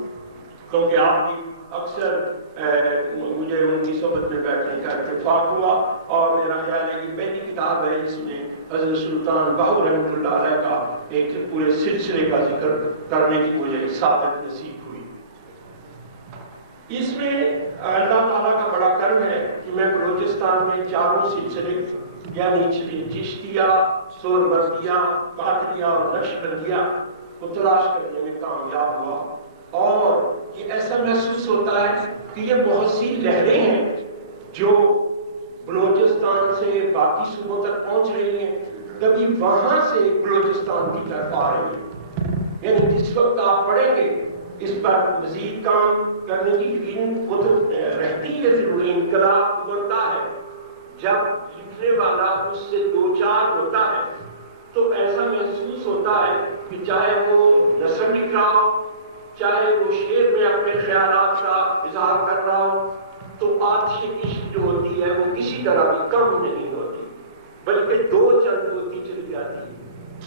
کیونکہ آپ کی اکثر مجھے ان کی صحبت میں بیٹھنے کا اتفاق ہوا، اور میرا خیال ہے کہ پہلی کتاب ہے جس میں حضرت سلطان باہو رحمۃ اللہ علیہ کا ایک پورے سلسلے کا ذکر کرنے کی مجھے سعادت نصیب ہوئی. اس میں اللہ تعالیٰ کا بڑا کرم ہے کہ میں بلوچستان میں چاروں سلسلے یعنی چشتیہ، سہروردیہ، قادریہ اور نقشبندیہ کو تلاش کرنے میں کامیاب ہوا، اور یہ ایسا محسوس ہوتا ہے کہ یہ بہت سی لہریں ہیں جو بلوچستان سے باقی صوبوں تک پہنچ رہی ہیں، کبھی وہاں سے بلوچستان کی طرف آ رہی ہیں. یعنی جس وقت آپ پڑھیں گے اس پر مزید کام کرنے کی یقین وہ تو رہتی ہے ضروری. انقلاب ابھرتا ہے جب لکھنے والا اس سے دو چار ہوتا ہے تو ایسا محسوس ہوتا ہے کہ چاہے وہ نثر لکھ رہا ہو، چاہے وہ شعر میں اپنے خیالات کا اظہار کر رہا ہو، تو آتش عشق جو ہوتی ہے وہ کسی طرح بھی کم نہیں ہوتی، بلکہ دو چند ہوتی چلی جاتی ہے.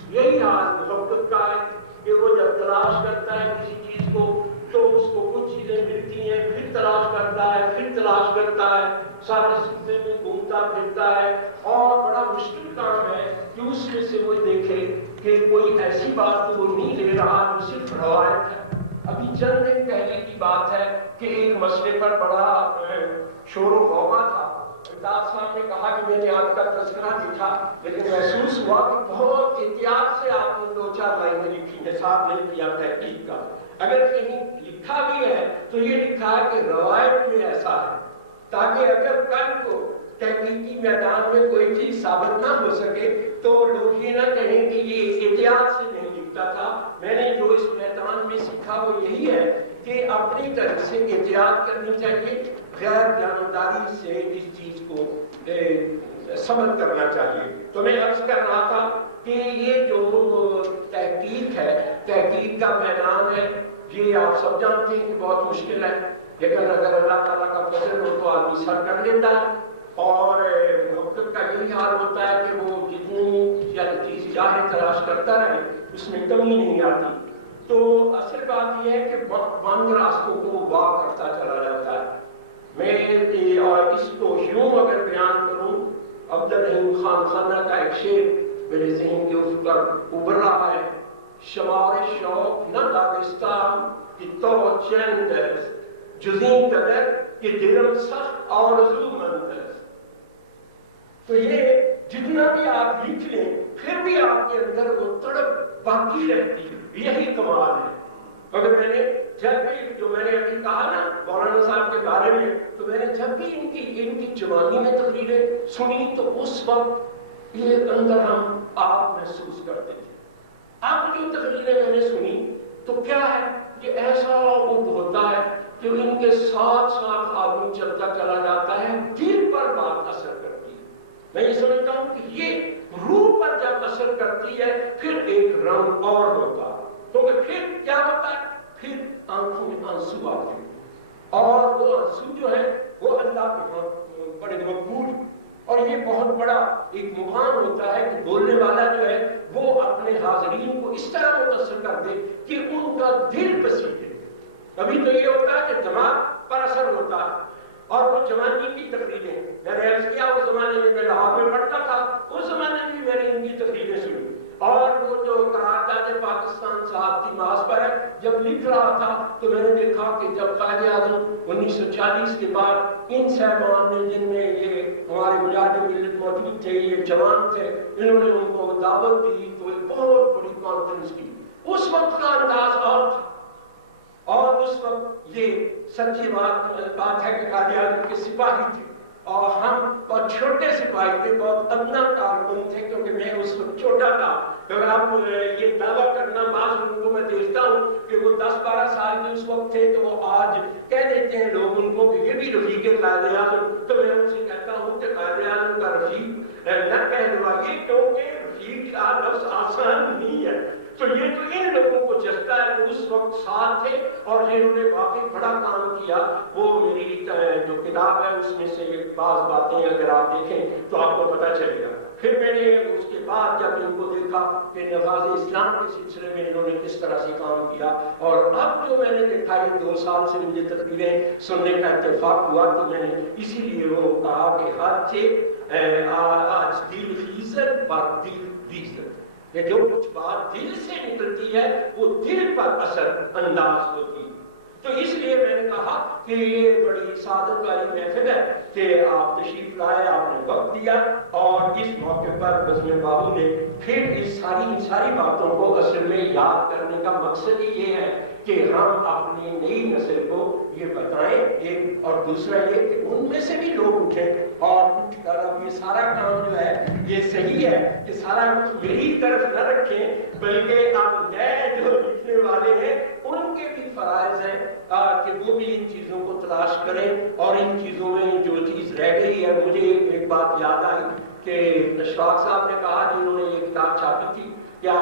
یہی حال محبت کا ہے کہ وہ جب تلاش کرتا ہے کسی چیز کو تو اس کو کچھ چیزیں ملتی ہیں، پھر تلاش کرتا ہے، پھر تلاش کرتا ہے، سارے صوبے میں گھومتا پھرتا ہے، اور بڑا مشکل کام ہے کہ اس میں سے وہ دیکھے کہ کوئی ایسی بات تو وہ نہیں لے رہا جو صرف روایت ہے. ابھی چند دن پہلے کی بات ہے کہ ایک مسئلے پر بڑا شور و غوغا تھا. امداد صاحب نے کہا کہ میں نے آپ کا تذکرہ دیکھا، لیکن محسوس ہوا کہ بہت احتیاط سے آپ نے دو چار لائنیں لکھی، حساب نہیں کیا تحقیق کا. اگر کہیں لکھا بھی ہے تو یہ لکھا ہے کہ روایت میں ایسا ہے، تاکہ اگر کل کو تحقیقی میدان میں کوئی چیز ثابت نہ ہو سکے تو لوگ یہ نہ کہیں کہ یہ احتیاط سے نہیں لکھتا تھا. میں نے جو اس میدان میں سیکھا وہ یہی ہے کہ اپنی طرف سے احتیاط کرنی چاہیے، غیر جانبداری سے اس چیز کو ثبت کرنا چاہیے. تو میں عرض کر رہا تھا کہ یہ جو تحقیق ہے، تحقیق کا میدان ہے، یہ آپ سب جانتے ہیں کہ بہت مشکل ہے، لیکن اگر اللہ تعالیٰ کا فضل ہو تو آدمی سر کر لیتا ہے. اور محقق کا یہی حال ہوتا ہے کہ وہ جتنی چیز چاہے تلاش کرتا رہے اس میں کمی نہیں آتی. تو اصل بات یہ ہے کہ بند راستوں کو وہ واہ کرتا چلا جاتا ہے. میں اور اس کو یوں اگر بیان کروں، عبدالرحیم خان خانہ کا ایک شعر میرے ذہن کے اس پر ابھر رہا ہے: شمار شوق نہ داغستان کہ تو چند جزیں قدر کہ دلم سخت آرزو مند ہے. تو یہ جتنا بھی آپ لکھ لیں پھر بھی آپ کے اندر وہ تڑپ باقی رہتی ہے، یہی کمال ہے۔ اگر میں نے جب بھی جو میں نے ابھی کہا نا مولانا صاحب کے بارے میں، تو میں نے جب بھی ان کی جوانی میں تقریریں سنی تو اس وقت یہ اندر ہم آپ محسوس کرتے تھے۔ اب جو تقریریں میں نے سنی تو کیا ہے کہ ایسا ہوتا ہے کہ ان کے ساتھ ساتھ آدمی چلتا چلا جاتا ہے، دل پر بات اثر کرتی ہے۔ میں یہ سمجھتا ہوں کہ یہ روح پر جب اثر کرتی ہے پھر ایک رنگ اور ہوتا ہے، کیونکہ پھر کیا ہوتا ہے، پھر آنکھوں میں آنسو آتے ہیں، اور وہ آنسو جو ہے وہ اللہ کے ہاں بڑے مقبول، اور یہ بہت بڑا ایک مقام ہوتا ہے کہ بولنے والا جو ہے وہ اپنے حاضرین کو اس طرح متاثر کر دے کہ ان کا دل بسیجے۔ ابھی تو یہ ہوتا ہے کہ دماغ پر اثر ہوتا ہے، اور وہ جوانی کی تقریریں میں نے عرض کیا اس زمانے میں میں لاہور میں پڑھتا تھا، اس زمانے میں بھی میں نے ان کی تقریریں سنی، اور وہ جو قرارداد پاکستان صاحب کی ماس پر ہے جب لکھ رہا تھا تو میں نے دیکھا کہ جب قائد اعظم 1940 کے بعد ان صاحبان نے جن میں یہ ہمارے مجاہد ملت موجود تھے، یہ جوان تھے، انہوں نے ان کو دعوت دی تو ایک بہت بڑی کانفرنس کی۔ اس وقت کا انداز اور تھا، اور اس وقت یہ سچی بات ہے کہ قائد اعظم کے سپاہی تھے اور ہم بہت چھوٹے سپاہی تھے، بہت ادنا کارکن تھے، کیونکہ میں اس وقت چھوٹا تھا۔ اگر آپ یہ دعویٰ کرنا، بعض لوگوں کو میں دیکھتا ہوں کہ وہ 10-12 سال کے اس وقت تھے تو وہ آج کہہ دیتے ہیں لوگ ان کو کہ یہ بھی رفیق قائد اعظم، تو میں ان سے کہتا ہوں کہ قائد اعظم کا رفیق نہ کہلوائیے، کیونکہ رفیق کا لفظ آسان نہیں ہے۔ تو یہ تو ان لوگوں کو جستا ہے وہ اس وقت ساتھ تھے اور جنہوں نے واقعی بڑا کام کیا۔ وہ میری جو کتاب ہے اس میں سے بعض باتیں اگر آپ دیکھیں تو آپ کو پتہ چلے گا۔ پھر میں نے اس کے بعد جب ان کو دیکھا کہ نفاذ اسلام کے سلسلے میں انہوں نے کس طرح سے کام کیا، اور اب جو میں نے دیکھا یہ 2 سال سے مجھے تقریریں سننے کا اتفاق ہوا، تو میں نے اسی لیے وہ کہا کہ ہر چیز آج دل خیزت پر دل بیزت، کہ جو کچھ بات دل سے نکلتی ہے وہ دل پر اثر انداز ہوتی ہے۔ تو اس لیے میں نے کہا کہ یہ بڑی سعادت والی محفل ہے کہ آپ تشریف لائے، آپ نے وقت دیا، اور اس موقع پر بزم باہو نے پھر اس ساری باتوں کو اصل میں یاد کرنے کا مقصد ہی یہ ہے کہ ہم اپنی نئی نسل کو یہ بتائیں، ایک اور دوسرا یہ کہ ان میں سے بھی لوگ اٹھیں اور اٹھ کر اب یہ سارا کام جو ہے یہ صحیح ہے کہ سارا میری طرف نہ رکھیں، بلکہ اب نئے جو لکھنے والے ہیں ان کے بھی فرائض ہیں کہ وہ بھی ان چیزوں کو تلاش کریں، اور ان چیزوں میں جو چیز رہ گئی ہے، مجھے ایک بات یاد آئی کہ اشفاق صاحب نے کہا جنہوں نے یہ کتاب چھاپی تھی، کیا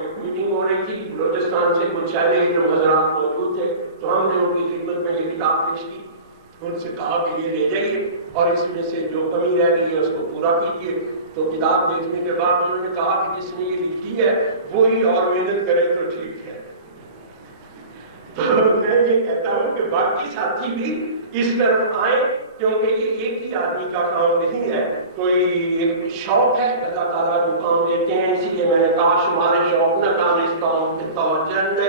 ایک میٹنگ ہو رہی تھی بلوچستان سے کچھ اہل علم حضرات موجود تھے، تو ہم نے ان کی خدمت میں یہ کتاب پیش کی، ان سے کہا کہ یہ لے جائیے اور اس میں سے جو کمی رہ گئی ہے اس کو پورا کیجیے۔ تو کتاب دیکھنے کے بعد انہوں نے کہا کہ جس نے یہ لکھی ہے وہی اور محنت کرے تو ٹھیک ہے۔ تو میں یہ کہتا ہوں کہ باقی ساتھی بھی اس طرف آئیں، کیونکہ یہ ایک ہی آدمی کا کام نہیں ہے، کوئی ایک شوق ہے اللہ تعالیٰ جو کام دیتے ہیں، اسی لیے میں نے کہا شمارے شوق نہ کام اس کام کے توجند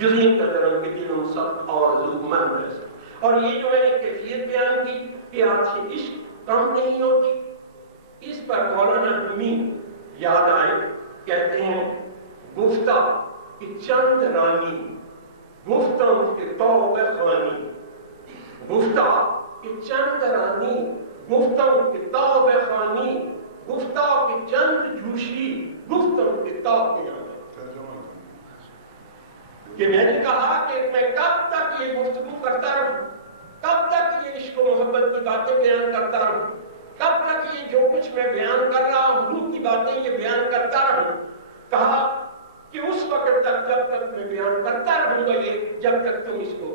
جزین کا درم کے دلوں سخت اور ضرورمند ہے۔ اور یہ جو میں نے کیفیت بیان کی کہ آج سے عشق کم نہیں ہوتی، اس پر مولانا رومی یاد آئے، کہتے ہیں گفتہ کہ چند رانی گفتم کے توبہ خوانی، گفتہ کہ چند رانی گفتم کے توبہ خوانی، گفتہ کہ چند جوشی گفتم کے توبہ خوانی۔ کہ میں نے کہا کہ میں کب تک یہ گفتگو کرتا رہوں، کب تک یہ عشق و محبت کی باتیں بیان کرتا رہوں، کب تک یہ جو کچھ میں بیان کر رہا ہوں روح کی باتیں یہ بیان کرتا رہوں۔ کہا کہ اس وقت تک جب تک میں بیان کرتا رہوں گا یہ، جب تک تم اس کو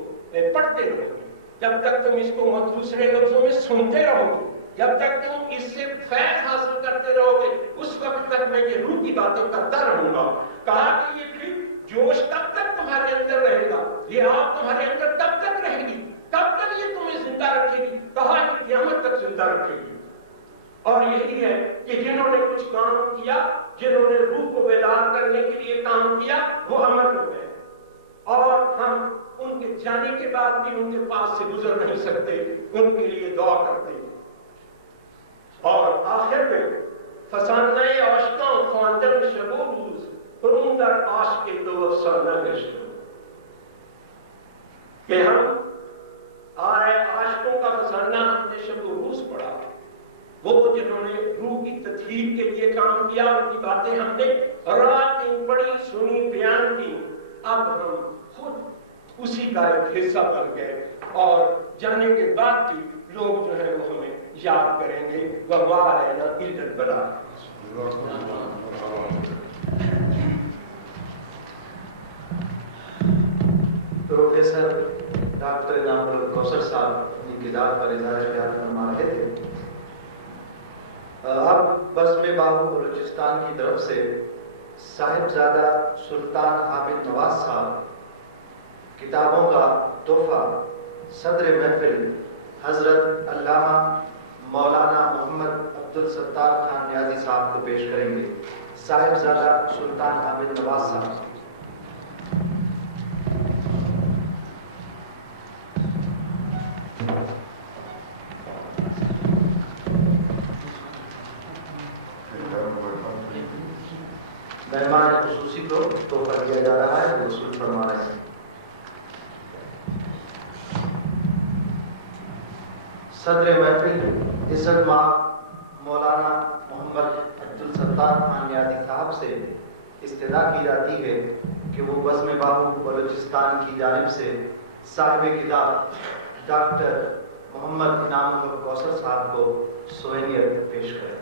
پڑھتے رہو گے، جب تک تم اس کو دوسرے لفظوں میں سنتے رہو گے، جب تک تم اس سے فیض حاصل کرتے رہو گے، اس وقت تک میں یہ روح کی باتیں کرتا رہوں گا۔ کہا کہ یہ پھر جوش تب تک تمہارے اندر رہے گا، یہ آپ تمہارے اندر تب تک رہے گی، تب تک یہ تمہیں زندہ رکھے گی، کہا کہ قیامت تک زندہ رکھے گی۔ اور یہی ہے کہ جنہوں نے کچھ کام کیا، جنہوں نے روح کو بیدار کرنے کے لیے کام کیا، وہ امر ہو گئے، اور ہم ان کے جانے کے بعد بھی ان کے پاس سے گزر نہیں سکتے، ان کے لیے دعا کرتے ہیں۔ اور آخر میں فسانه آشکان خواندن شب و روز فرون در عشق تو افسانه گشتم کہ ہم عاشقوں کا فسانہ ہم نے شب و روز پڑھا، وہ جنہوں نے روح کی تطہیر کے لیے کام کیا ان کی باتیں ہم نے رات دن پڑھی سنی بیان کی. اب ہم خود اسی کا ایک حصہ بن گئے اور جانے کے بعد بھی لوگ جو ہیں وہ ہمیں یاد کریں گے. وما علینا الا البلاغ. پروفیسر ڈاکٹر انعام الکوثر صاحب اپنی کتاب پر اظہار خیال فرما رہے تھے. اب بزم باہو بلوچستان کی طرف سے صاحبزادہ سلطان عابد نواز صاحب کتابوں کا تحفہ صدر محفل حضرت علامہ مولانا محمد عبدالستار خان نیازی صاحب کو پیش کریں گے. صاحبزادہ سلطان عابد نواز صاحب. مہمان خصوصی کو تحفہ دیا جا رہا ہے، وہ وصول فرما رہے ہیں. صدر محفل عزت مآب مولانا محمد عبدالستار خان نیازی صاحب سے استدعا کی جاتی ہے کہ وہ بزم باہو بلوچستان کی جانب سے صاحب کتاب ڈاکٹر محمد انعام الکوثر صاحب کو سوینئر پیش کریں.